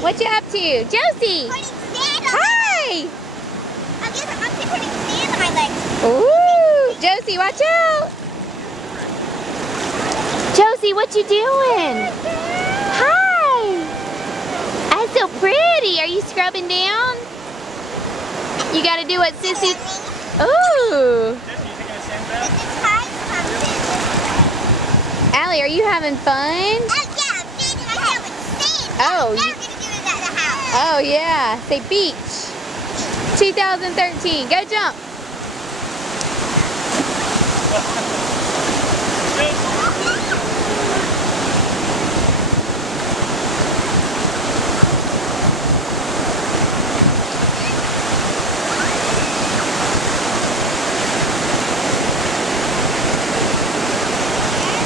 What you up to? Josie! Putting sand on Hi! I'm putting sand on my legs. Ooh! Josie, watch out! Josie, what you doing? Hi! That's so pretty. Are you scrubbing down? You gotta do what Sissy... Ooh! Allie, are you having fun? Oh, oh yeah. Say beach. 2013. Go jump.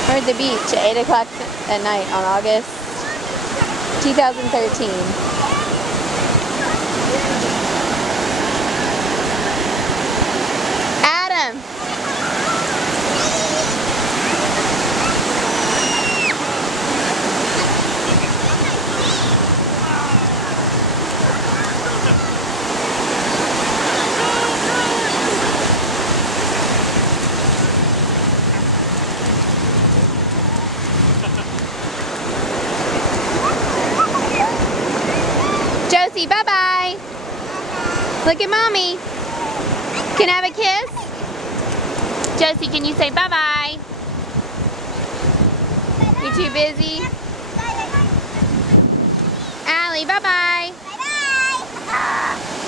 We're at the beach at 8 o'clock at night on August 2013. Adam! Josie, bye-bye. Look at Mommy. Can I have a kiss? Josie, can you say bye-bye? You too busy? Allie, bye-bye. Bye-bye.